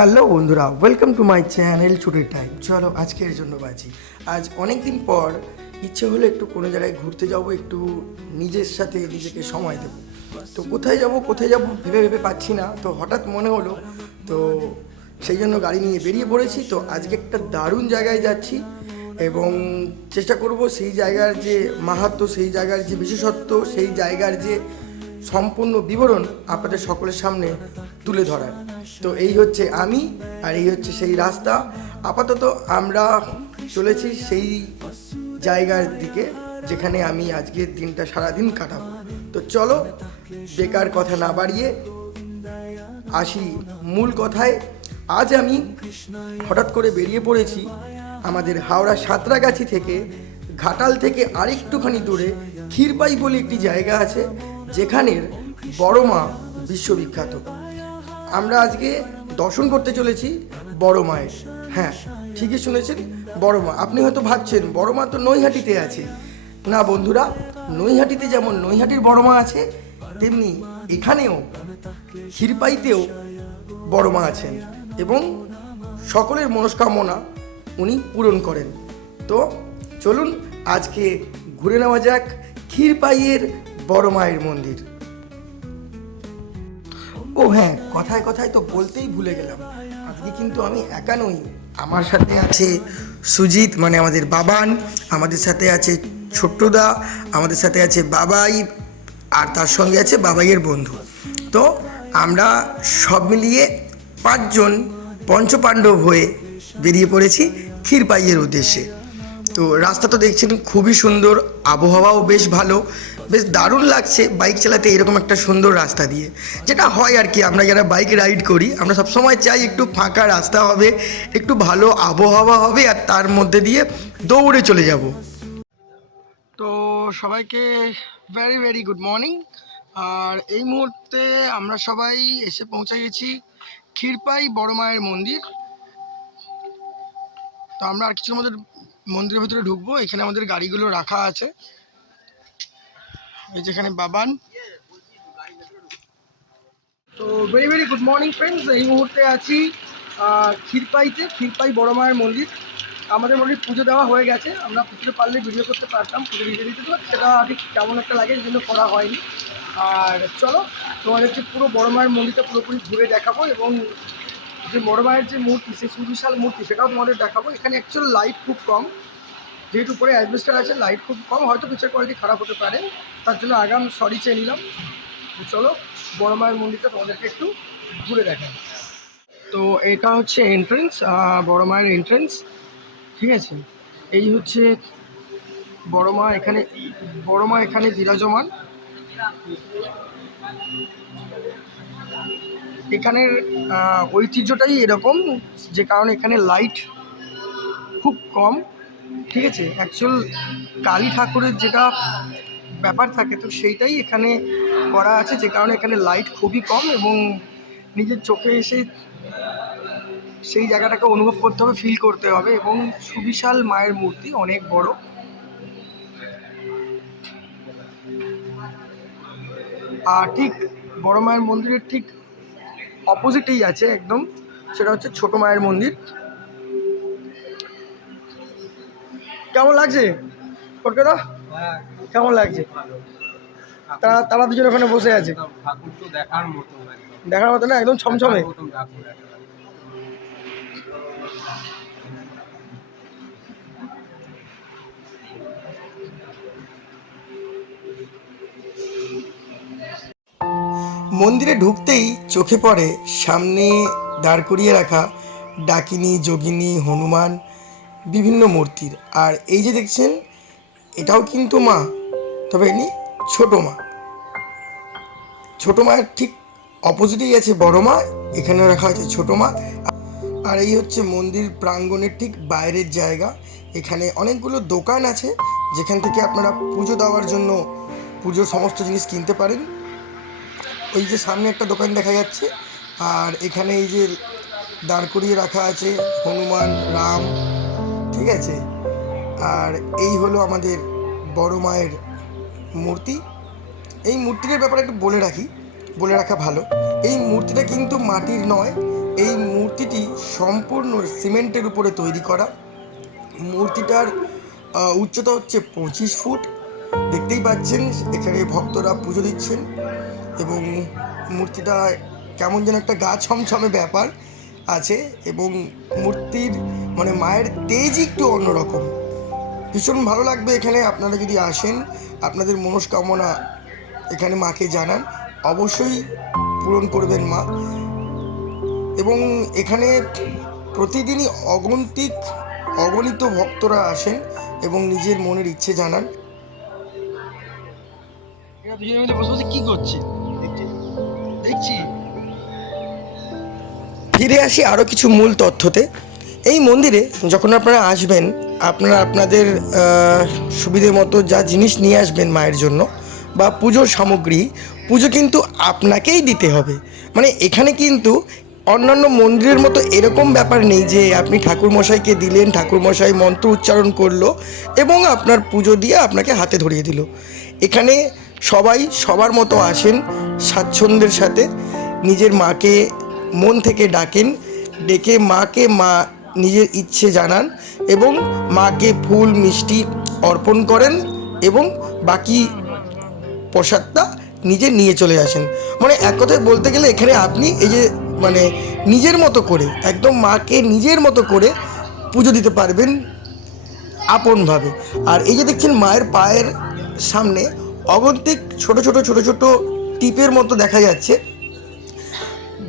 Hello বন্ধুরা welcome to my channel ছুটির time চলো আজকের জন্য বাজি। আজ অনেক দিন পর ইচ্ছে হলো একটু কোনো জায়গায় ঘুরতে যাব, একটু নিজের সাথে নিজেকে সময় দেবো। তো কোথায় যাব কোথায় যাব ভেবে ভেবে পাচ্ছি না, তো হঠাৎ মনে হলো, তো সেই জন্য গাড়ি নিয়ে বেরিয়ে পড়েছি। তো আজকে একটা দারুণ জায়গায় যাচ্ছি এবং চেষ্টা করব সেই জায়গার যে মাহাত্ম্য সেই জায়গার যে বিশেষত্ব, সেই জায়গার যে সম্পূর্ণ বিবরণ আপনাদের সকলের সামনে তুলে ধরার। তো এই হচ্ছে আমি আর এই হচ্ছে সেই রাস্তা। আপাতত আমরা চলেছি সেই জায়গার দিকে যেখানে আমি আজকের দিনটা সারাদিন কাটাবো। তো চলো, বেকার কথা না বাড়িয়ে আসি মূল কথায়। আজ আমি হঠাৎ করে বেরিয়ে পড়েছি আমাদের হাওড়া সাঁতরাগাছি থেকে ঘাটাল থেকে আরেকটুখানি দূরে ক্ষীরপাই বলে একটি জায়গা আছে, যেখানের বড়মা বিশ্ববিখ্যাত। আমরা আজকে দর্শন করতে চলেছি বড় মায়ের। হ্যাঁ ঠিকই শুনেছেন, বড় মা। আপনি হয়তো ভাবছেন, বড় মা তো নৈহাটিতে আছে। না বন্ধুরা, নৈহাটিতে যেমন নৈহাটির বড় মা আছে, তেমনি এখানেও, ক্ষীরপাইতেও বড় মা আছেন এবং সকলের মনস্কামনা উনি পূরণ করেন। তো চলুন, আজকে ঘুরে নেওয়া যাক ক্ষীরপাইয়ের বড় মায়ের মন্দির। ও হ্যাঁ কথায় কথায় তো বলতেই ভুলে গেলাম। আজকে কিন্তু আমি একা নই। আমার সাথে আছে সুজিত মানে আমাদের বাবান, আমাদের সাথে আছে ছোট্টদা, আমাদের সাথে আছে বাবাই, আর তার সঙ্গে আছে বাবাইয়ের বন্ধু। তো আমরা সব মিলিয়ে পাঁচজন পঞ্চপাণ্ডব হয়ে বেরিয়ে পড়েছি ক্ষীরপাইয়ের উদ্দেশ্যে। তো রাস্তা তো দেখছেন, খুবই সুন্দর, আবহাওয়াও বেশ ভালো, বেশ দারুণ লাগছে বাইক চালাতে এরকম একটা সুন্দর রাস্তা দিয়ে। যেটা হয় আর কি, আমরা যারা বাইক রাইড করি, আমরা সবসময় চাই একটু ফাঁকা রাস্তা হবে, একটু ভালো আবহাওয়া হবে আর তার মধ্যে দিয়ে দৌড়ে চলে যাব। তো সবাইকে ভেরি ভেরি গুড মর্নিং আর এই মুহূর্তে আমরা সবাই এসে পৌঁছে গেছি ক্ষীরপাই বড় মায়ের মন্দির। তো আমরা আর কিছুর মধ্যে মন্দিরের ভিতরে ঢুকবো, এখানে আমাদের গাড়িগুলো রাখা আছে। এই যেখানে বাবান। তো very very good morning friends এই মুহূর্তে আছি ক্ষীরপাইতে, ক্ষীরপাই বড় মায়ের মন্দির। আমাদের মন্দির পুজো দেওয়া হয়ে গেছে, আমরা পুজো পারলে ভিডিও করতে পারতাম, পুজো দিতে দিতে তো, সেটা ঠিক কেমন একটা লাগে, এই জন্য করা হয়নি। আর চলো, তোমাদেরকে পুরো বড় মায়ের মন্দিরটা পুরোপুরি ঘুরে দেখাবো এবং যে বড় মায়ের যে মূর্তি, সেই সুবিশাল মূর্তি, সেটাও তোমাদের দেখাবো। এখানে অ্যাকচুয়াল লাইট খুব কম। যেহেতু উপরে অ্যাডভেস্টার আছে লাইট খুব কম। হয়তো পিকচার কোয়ালিটি খারাপ হতে পারে। তার জন্য আগাম সরি চেয়ে নিলাম। চলো, বড় মায়ের মন্দিরটা তোমাদেরকে একটু ঘুরে দেখাই। তো এটা হচ্ছে এন্ট্রেন্স বড় মায়ের এন্ট্রেন্স ঠিক আছে? এই হচ্ছে বড় মা এখানে, বড় মা এখানে বিরাজমান। এখানের ঐতিহ্যটাই এরকম, যে কারণে এখানে লাইট খুব কম, ঠিক আছে? অ্যাকচুয়াল কালী ঠাকুরের যেটা ব্যাপার থাকে, তো সেইটাই এখানে করা আছে, যে কারণে এখানে লাইট খুবই কম এবং নিজের চোখে এসে সেই জায়গাটাকে অনুভব করতে হবে ফিল করতে হবে এবং সুবিশাল মায়ের মূর্তি, অনেক বড়। আর ঠিক বড় মায়ের মন্দিরের ঠিক অপোজিটেই আছে একদম। সেটা হচ্ছে ছোট মায়ের মন্দির। কেমন লাগছে? কলকাতা? কেমন লাগছে? তারা তারা দুজন ওখানে বসে আছে। দেখার মতো না একদম ছমছমে। মন্দিরে ঢুকতেই চোখে পড়ে সামনে দাঁড় করিয়ে রাখা ডাকিনী, যোগিনী, হনুমান, বিভিন্ন মূর্তির। আর এই যে দেখছেন, এটাও কিন্তু মা, তবে ইনি ছোট মা। ছোট মায়ের ঠিক অপোজিটেই আছে বড় মা এখানে রাখা আছে ছোট মা। আর এই হচ্ছে মন্দির প্রাঙ্গণের ঠিক বাইরের জায়গা। এখানে অনেকগুলো দোকান আছে, যেখান থেকে আপনারা পুজো দেওয়ার জন্য পুজোর সমস্ত জিনিস কিনতে পারেন। ওই যে সামনে একটা দোকান দেখা যাচ্ছে, আর এখানে এই যে দাঁড় করিয়ে রাখা আছে হনুমান, রাম, ঠিক আছে? আর এই হলো আমাদের বড় মায়ের মূর্তি। এই মূর্তিটার ব্যাপারে একটু বলে রাখি, বলে রাখা ভালো। এই মূর্তিটা কিন্তু মাটির নয়, এই মূর্তিটি সম্পূর্ণ সিমেন্টের উপরে তৈরি করা। মূর্তিটার উচ্চতা হচ্ছে পঁচিশ ফুট। দেখতেই পাচ্ছেন, এখানে ভক্তরা পুজো দিচ্ছেন। এবং মূর্তিটা কেমন যেন একটা গা ছমছমে ব্যাপার আছে এবং মূর্তির মানে মায়ের তেজই একটু অন্যরকম। ভীষণ ভালো লাগবে এখানে আপনারা যদি আসেন, আপনাদের মনস্কামনা এখানে মাকে জানান, অবশ্যই পূরণ করবেন মা। এবং এখানে প্রতিদিনই অগন্তিক, অগণিত ভক্তরা আসেন এবং নিজের মনের ইচ্ছে জানান। কি করছে? দেখছি। ফিরে আসি আরও কিছু মূল তথ্যতে। এই মন্দিরে যখন আপনারা আসবেন, আপনারা আপনাদের সুবিধে মতো যা জিনিস নিয়ে আসবেন মায়ের জন্য বা পুজোর সামগ্রী, পুজো কিন্তু আপনাকেই দিতে হবে। মানে এখানে কিন্তু অন্যান্য মন্দিরের মতো এরকম ব্যাপার নেই যে আপনি ঠাকুরমশাইকে দিলেন, ঠাকুরমশাই মন্ত্র উচ্চারণ করল এবং আপনার পুজো দিয়ে আপনাকে হাতে ধরিয়ে দিল। এখানে সবাই সবার মতো আসেন, স্বাচ্ছন্দ্যের সাথে। নিজের মাকে মন থেকে ডাকেন, ডেকে মাকে মা নিজের ইচ্ছে জানান এবং মাকে ফুল, মিষ্টি অর্পণ করেন এবং বাকি প্রসাদটা নিজে নিয়ে চলে আসেন। মানে এক কথায় বলতে গেলে এখানে আপনি এই যে মানে নিজের মতো করে, একদম মাকে নিজের মতো করে পুজো দিতে পারবেন আপনভাবে। আর এই যে দেখছেন মায়ের পায়ের সামনে অগন্তিক ছোট ছোট ছোট ছোট টিপের মতো দেখা যাচ্ছে।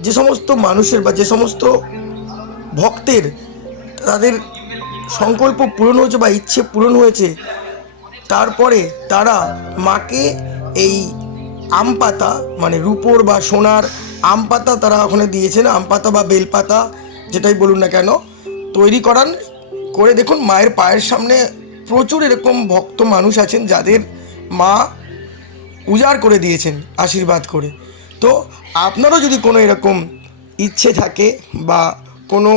যে সমস্ত মানুষের বা যে সমস্ত ভক্তের তাদের সংকল্প পূরণ হয়েছে বা ইচ্ছে পূরণ হয়েছে, তারপরে তারা মাকে এই আম পাতা মানে রূপোর বা সোনার আম পাতা তারা ওখানে দিয়েছেন, আম পাতা বা বেলপাতা যেটাই বলুন না কেন, তৈরি করান। করে দেখুন, মায়ের পায়ের সামনে প্রচুর এরকম ভক্ত মানুষ আছেন যাদের মা উজাড় করে দিয়েছেন, আশীর্বাদ করে। তো আপনারও যদি কোনো এরকম ইচ্ছে থাকে বা কোনো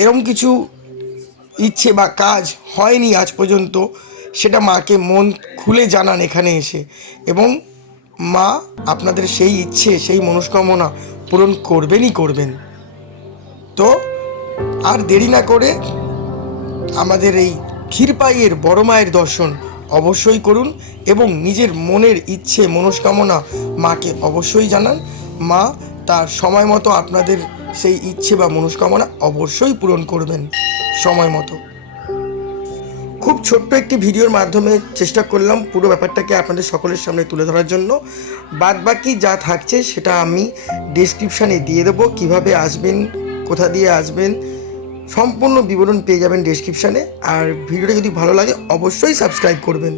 এরকম কিছু ইচ্ছে বা কাজ হয়নি আজ পর্যন্ত, সেটা মাকে মন খুলে জানান এখানে এসে এবং মা আপনাদের সেই ইচ্ছে, সেই মনস্কামনা পূরণ করবেনই করবেন। তো আর দেরি না করে আমাদের এই ক্ষীরপাইয়ের বড় মায়ের দর্শন অবশ্যই করুন এবং নিজের মনের ইচ্ছে, মনস্কামনা মাকে অবশ্যই জানান। মা তার সময় মতো আপনাদের সেই ইচ্ছে বা মনস্কামনা অবশ্যই পূরণ করবেন সময় মতো। খুব ছোট্ট একটি ভিডিওর মাধ্যমে চেষ্টা করলাম পুরো ব্যাপারটাকে আপনাদের সকলের সামনে তুলে ধরার জন্য। বাদ বাকি যা থাকছে সেটা আমি ডেসক্রিপশানে দিয়ে দেবো। কীভাবে আসবেন, কোথা দিয়ে আসবেন সম্পূর্ণ বিবরণ পেয়ে যাবেন ডেসক্রিপশানে আর ভিডিওটা যদি ভালো লাগে অবশ্যই সাবস্ক্রাইব করবেন।